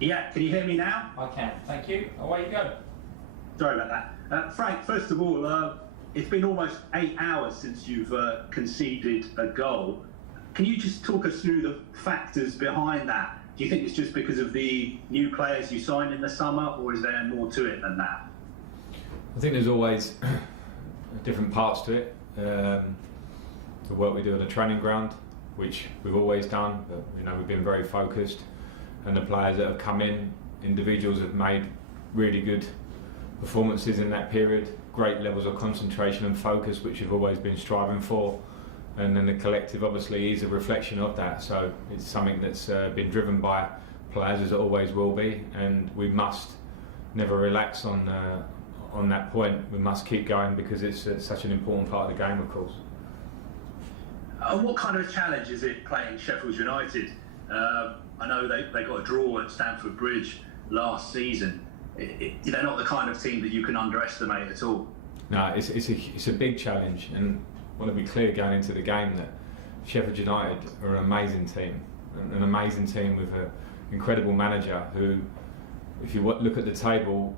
Yeah, can you hear me now? I can, thank you. Away you go. Sorry about that. Frank, first of all, it's been almost 8 hours since you've conceded a goal. Can you just talk us through the factors behind that? Do you think it's just because of the new players you signed in the summer, or is there more to it than that? I think there's always different parts to it. The work we do on the training ground, which we've always done, but we've been very focused, and the players that have come in, individuals have made really good performances in that period, great levels of concentration and focus, which we've always been striving for, and then the collective obviously is a reflection of that. So it's something that's been driven by players, as it always will be, and we must never relax on that point. We must keep going because it's such an important part of the game, of course. What kind of challenge is it playing Sheffield United? I know they got a draw at Stamford Bridge last season. They're not the kind of team that you can underestimate at all. No, it's a big challenge, and I want to be clear going into the game that Sheffield United are an amazing team with an incredible manager who, if you look at the table,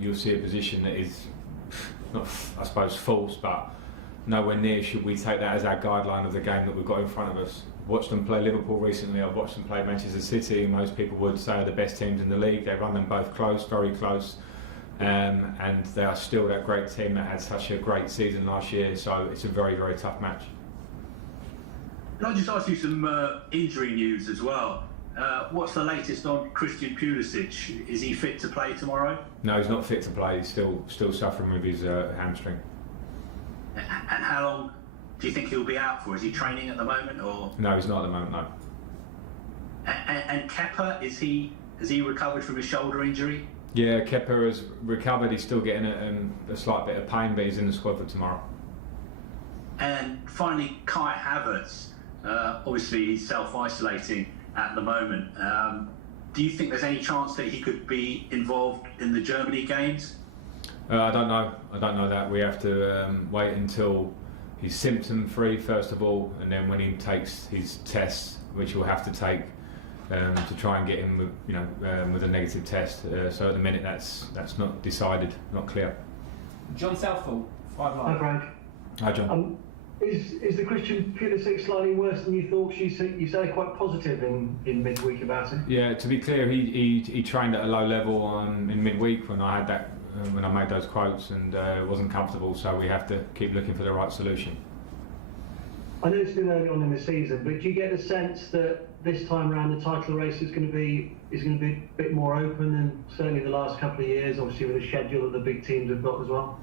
you'll see a position that is not, I suppose, false, but nowhere near should we take that as our guideline of the game that we've got in front of us. Watched them play Liverpool recently, I've watched them play Manchester City. Most people would say are the best teams in the league. They run them both close, very close, and they are still that great team that had such a great season last year, so it's a very, very tough match. Can I just ask you some injury news as well? What's the latest on Christian Pulisic? Is he fit to play tomorrow? No, he's not fit to play. He's still suffering with his hamstring. And how long do you think he'll be out for? Is he training at the moment, or? No, he's not at the moment, no. And Kepa, has he recovered from his shoulder injury? Yeah, Kepa has recovered. He's still getting a slight bit of pain, but he's in the squad for tomorrow. And finally, Kai Havertz. Obviously, he's self-isolating at the moment. Do you think there's any chance that he could be involved in the Germany games? I don't know that. We have to wait until he's symptom-free first of all, and then when he takes his tests, which we'll have to take to try and get him with a negative test. So at the minute, that's not decided, not clear. John Southall, 5 Live. Hi Frank. Hi John. Is the Christian Pulisic slightly worse than you thought? You sounded quite positive in midweek about it. Yeah, to be clear, he trained at a low level in midweek when I had that. When I made those quotes, and it wasn't comfortable, so we have to keep looking for the right solution. I know it's been early on in the season, but do you get the sense that this time around the title race is going to be a bit more open than certainly the last couple of years, obviously with the schedule that the big teams have got as well?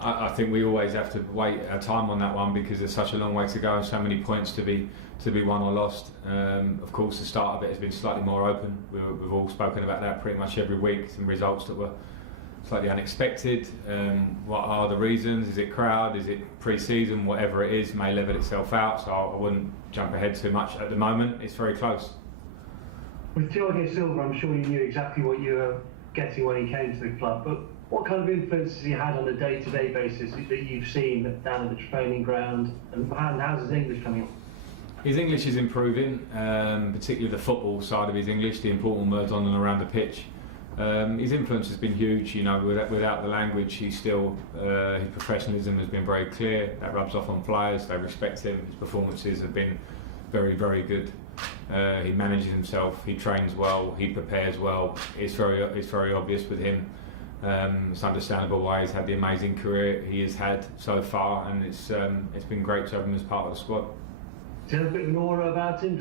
I think we always have to wait our time on that one because there's such a long way to go and so many points to be won or lost. Of course, the start of it has been slightly more open. We've all spoken about that pretty much every week. Some results that were slightly unexpected. What are the reasons? Is it crowd? Is it pre-season? Whatever it is may level itself out, so I wouldn't jump ahead too much at the moment. It's very close. With Thiago Silva, I'm sure you knew exactly what you were getting when he came to the club, but what kind of influence has he had on a day-to-day basis that you've seen down at the training ground, and how's his English coming on? His English is improving, particularly the football side of his English, the important words on and around the pitch. His influence has been huge, without the language, his professionalism has been very clear. That rubs off on players, they respect him, his performances have been very, very good. He manages himself, he trains well, he prepares well. It's very obvious with him. It's understandable why he's had the amazing career he has had so far, and it's been great to have him as part of the squad. Does he have a bit of an aura about him?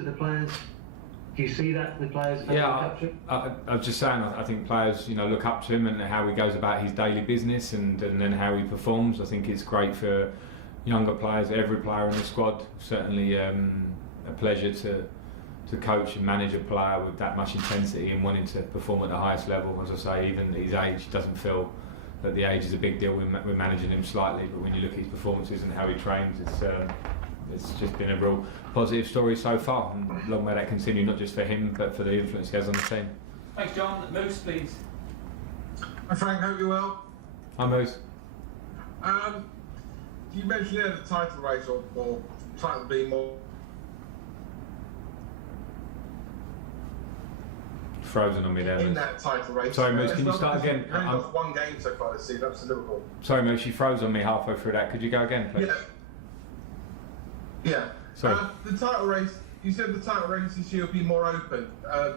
Do you see that the players? Yeah, I was just saying. I think players, look up to him and how he goes about his daily business and then how he performs. I think it's great for younger players. Every player in the squad. Certainly a pleasure to coach and manage a player with that much intensity and wanting to perform at the highest level. As I say, even at his age, doesn't feel that the age is a big deal. We're managing him slightly, but when you look at his performances and how he trains, it's just been a real positive story so far, and long may that continue, not just for him but for the influence he has on the team. Thanks John. Moose, please. Hi Frank, hope you're well. Hi Moose. You mentioned there the title race or title being more frozen on me there. in Moose. that title race. Sorry, Moose, can you start again? You've only lost one game so far this season, that's Liverpool. Sorry, Moose, you froze on me halfway through that. Could you go again, please? Yeah. Sorry. The title race, you said the title race this year will be more open.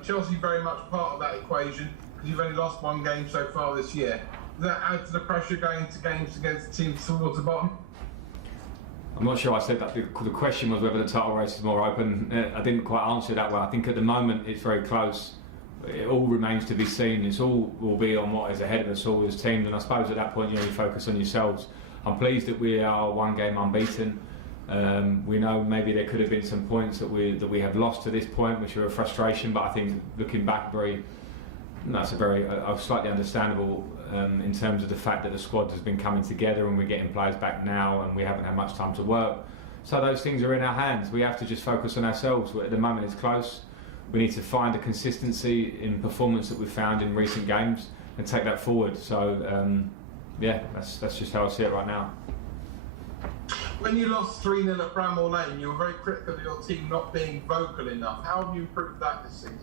Chelsea very much part of that equation because you've only lost one game so far this year. Does that add to the pressure going to games against teams towards the bottom? I'm not sure I said that. The question was whether the title race is more open. I didn't quite answer it that way. I think at the moment it's very close. It all remains to be seen. It's all will be on what is ahead of us all as teams, and I suppose at that point you only focus on yourselves. I'm pleased that we are one game unbeaten. We know maybe there could have been some points that we have lost to this point, which are a frustration. But I think looking back, that's a very slightly understandable in terms of the fact that the squad has been coming together and we're getting players back now, and we haven't had much time to work. So those things are in our hands. We have to just focus on ourselves. At the moment, it's close. We need to find a consistency in performance that we've found in recent games and take that forward. So that's just how I see it right now. When you lost 3-0 at Bramall Lane, you were very critical of your team not being vocal enough. How have you improved that this season?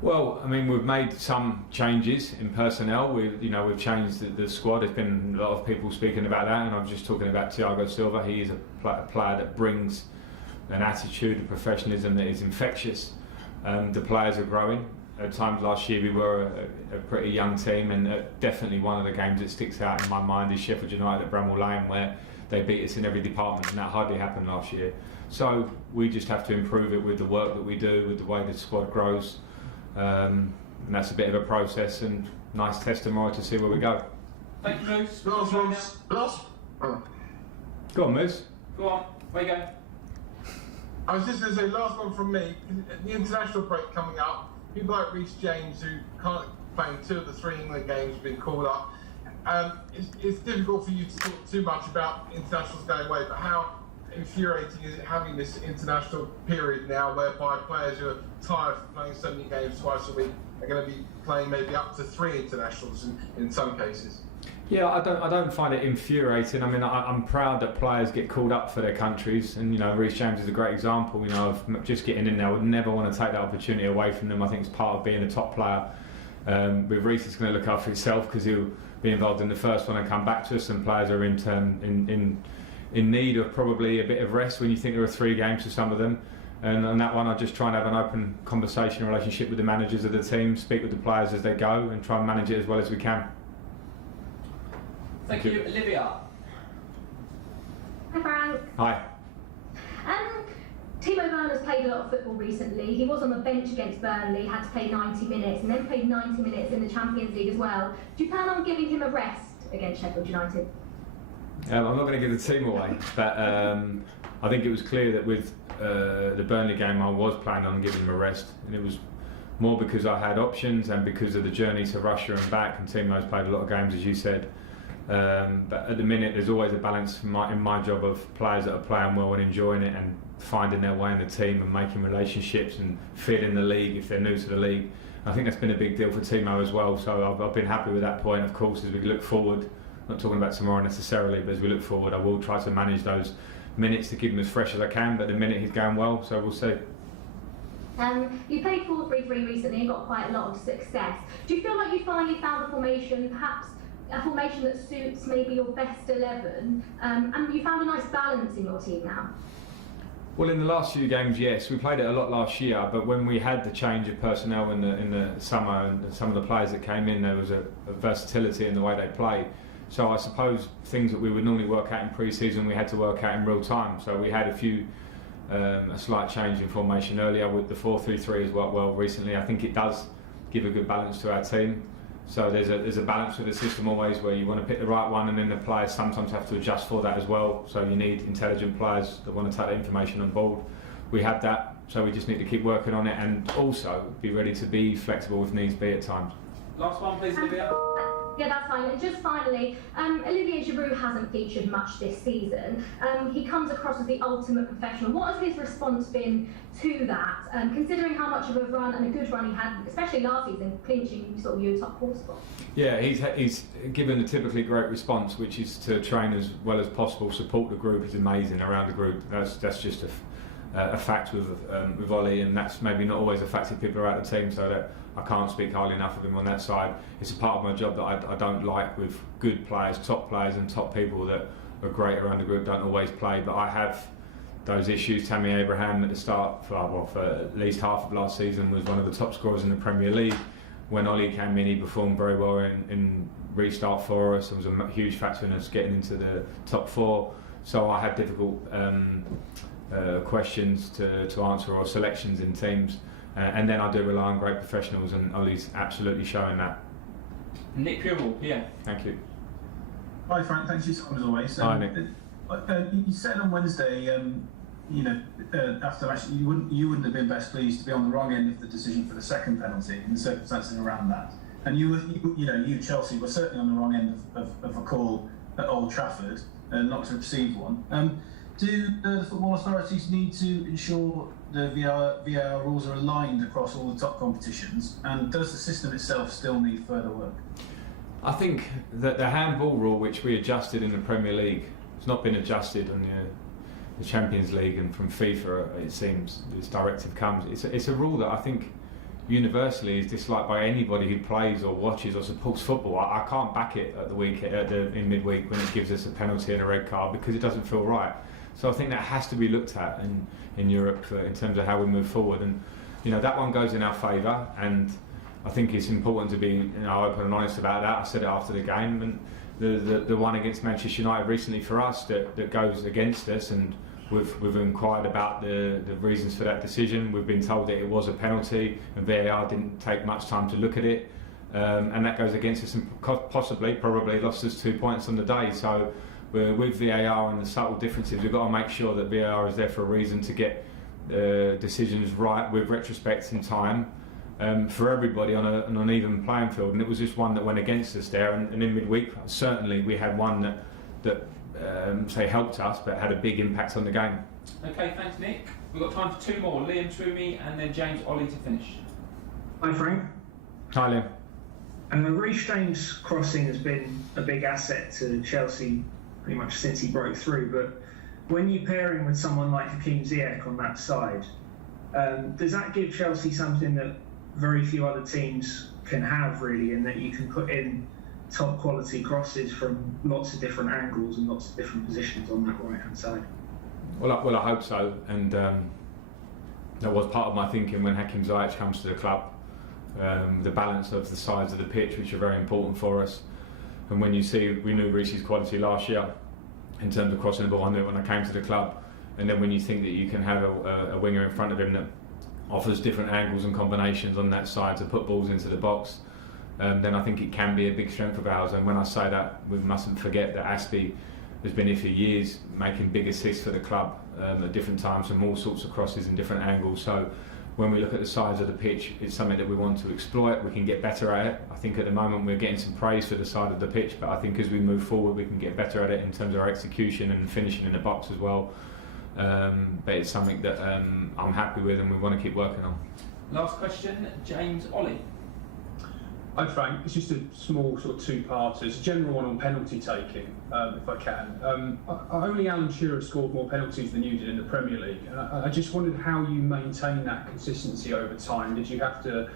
Well, I mean, we've made some changes in personnel. We've changed the squad. There's been a lot of people speaking about that, and I'm just talking about Thiago Silva. He is a player that brings an attitude, a professionalism that is infectious. The players are growing. At times last year we were a pretty young team, and definitely one of the games that sticks out in my mind is Sheffield United at Bramall Lane, where they beat us in every department, and that hardly happened last year. So we just have to improve it with the work that we do, with the way the squad grows. And that's a bit of a process, and nice test tomorrow to see where we go. Thank you, Moose. Go on, Moose. Go on. Where you go? I was just going to say, last one from me. The international break coming up, people like Reece James, who can't play in 2 of the 3 England games, have been called up. It's difficult for you to talk too much about internationals going away, but how infuriating is it having this international period now whereby players who are tired of playing so many games twice a week are going to be playing maybe up to 3 internationals in some cases? Yeah, I don't find it infuriating. I mean, I'm proud that players get called up for their countries, and Reece James is a great example. Of just getting in there. I would never want to take that opportunity away from them. I think it's part of being a top player. With Reece, it's going to look after himself because he'll be involved in the first one and come back to us. And players are in need of probably a bit of rest when you think there are 3 games for some of them. And on that one, I just try and have an open conversation and relationship with the managers of the team, speak with the players as they go, and try and manage it as well as we can. Thank you, Olivia. Hi, Frank. Hi. Timo Werner's played a lot of football recently. He was on the bench against Burnley, had to play 90 minutes, and then played 90 minutes in the Champions League as well. Do you plan on giving him a rest against Sheffield United? I'm not going to give the team away, but I think it was clear that with the Burnley game I was planning on giving him a rest, and it was more because I had options and because of the journey to Russia and back, and Timo's played a lot of games, as you said. But at the minute there's always a balance in my job of players that are playing well and enjoying it and finding their way in the team and making relationships and feeling the league if they're new to the league. I think that's been a big deal for Timo as well, so I've been happy with that point. Of course, as we look forward, not talking about tomorrow necessarily, but as we look forward I will try to manage those minutes to keep him as fresh as I can, but at the minute he's going well, so we'll see. You played 4-3-3 recently and got quite a lot of success. Do you feel like you finally found a formation, perhaps a formation that suits maybe your best 11, and you found a nice balance in your team now? Well, in the last few games, yes. We played it a lot last year, but when we had the change of personnel in the summer and some of the players that came in, there was a versatility in the way they play. So I suppose things that we would normally work out in pre-season, we had to work out in real time. So we had a slight change in formation earlier with the 4-3-3 has worked well recently. I think it does give a good balance to our team. So there's a balance with the system always where you want to pick the right one, and then the players sometimes have to adjust for that as well. So you need intelligent players that want to take that information on board. We have that, so we just need to keep working on it and also be ready to be flexible if needs be at times. Last one, please, Olivia. Yeah, that's fine. And just finally, Olivier Giroud hasn't featured much this season. He comes across as the ultimate professional. What has his response been to that, considering how much of a run and a good run he had, especially last season, clinching sort of your top 4 spot? Yeah, he's given a typically great response, which is to train as well as possible, support the group is amazing around the group. That's just a fact with Ollie, and that's maybe not always a fact if people are out of the team, so that I can't speak highly enough of him on that side. It's a part of my job that I don't like with good players, and top people that are great around the group don't always play, but I have those issues. Tammy Abraham at the start, for at least half of last season, was one of the top scorers in the Premier League. When Ollie came in, he performed very well in restart for us and was a huge factor in us getting into the top 4. So I had difficult questions to answer, or selections in teams, and then I do rely on great professionals, and Ollie's absolutely showing that. Nick Purell, yeah. Thank you. Hi Frank, thanks for your time as always. Hi Nick. You said on Wednesday, after match, you wouldn't have been best pleased to be on the wrong end of the decision for the second penalty and the circumstances around that. And you Chelsea were certainly on the wrong end of a call at Old Trafford, not to receive one. Do the football authorities need to ensure the VAR rules are aligned across all the top competitions? And does the system itself still need further work? I think that the handball rule, which we adjusted in the Premier League, has not been adjusted on the Champions League, and from FIFA it seems this directive comes. It's a rule that I think universally is disliked by anybody who plays or watches or supports football. I can't back it at the in midweek when it gives us a penalty and a red card, because it doesn't feel right. So I think that has to be looked at in Europe in terms of how we move forward, and that one goes in our favour, and I think it's important to be open and honest about that. I said it after the game, and the one against Manchester United recently for us that goes against us, and we've inquired about the reasons for that decision. We've been told that it was a penalty, and VAR didn't take much time to look at it, and that goes against us, and probably lost us 2 points on the day. So with VAR and the subtle differences, we've got to make sure that VAR is there for a reason, to get decisions right with retrospect in time, for everybody on an even playing field. And it was just one that went against us there, and in midweek certainly we had one that helped us but had a big impact on the game. Okay, thanks Nick. We've got time for 2 more, Liam Twomey and then James Ollie to finish. Hi Frank. Hi Liam. Reece James' crossing has been a big asset to Chelsea pretty much since he broke through, but when you pair him with someone like Hakim Ziyech on that side, does that give Chelsea something that very few other teams can have, really, in that you can put in top quality crosses from lots of different angles and lots of different positions on that right hand side? Well, I hope so, and that was part of my thinking when Hakim Ziyech comes to the club. The balance of the sides of the pitch, which are very important for us. And when you see, we knew Reece's quality last year in terms of crossing the ball. I knew it when I came to the club. And then when you think that you can have a winger in front of him that offers different angles and combinations on that side to put balls into the box, then I think it can be a big strength of ours. And when I say that, we mustn't forget that Aspie has been here for years, making big assists for the club at different times from all sorts of crosses and different angles. So when we look at the sides of the pitch, it's something that we want to exploit. We can get better at it. I think at the moment we're getting some praise for the side of the pitch, but I think as we move forward we can get better at it in terms of our execution and finishing in the box as well. But it's something that I'm happy with and we want to keep working on. Last question, James Ollie. Hi Frank, it's just a small sort of 2-parter. It's a general one on penalty taking, if I can. Only Alan Shearer scored more penalties than you did in the Premier League. I just wondered how you maintain that consistency over time. Did you have to,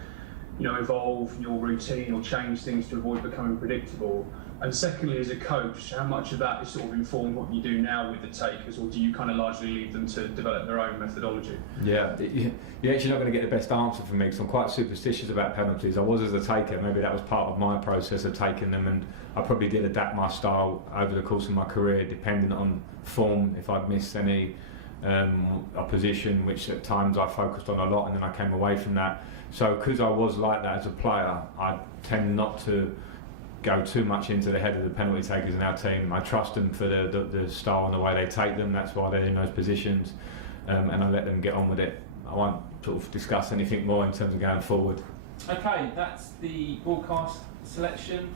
evolve your routine or change things to avoid becoming predictable? And secondly, as a coach, how much of that is sort of informed what you do now with the takers, or do you kind of largely leave them to develop their own methodology? Yeah, you're actually not going to get the best answer from me because I'm quite superstitious about penalties. I was as a taker, maybe that was part of my process of taking them, and I probably did adapt my style over the course of my career depending on form, if I'd missed any opposition, which at times I focused on a lot and then I came away from that. So because I was like that as a player, I tend not to go too much into the head of the penalty takers in our team. I trust them for the style and the way they take them. That's why they're in those positions, and I let them get on with it. I won't sort of discuss anything more in terms of going forward. Okay, that's the broadcast selection.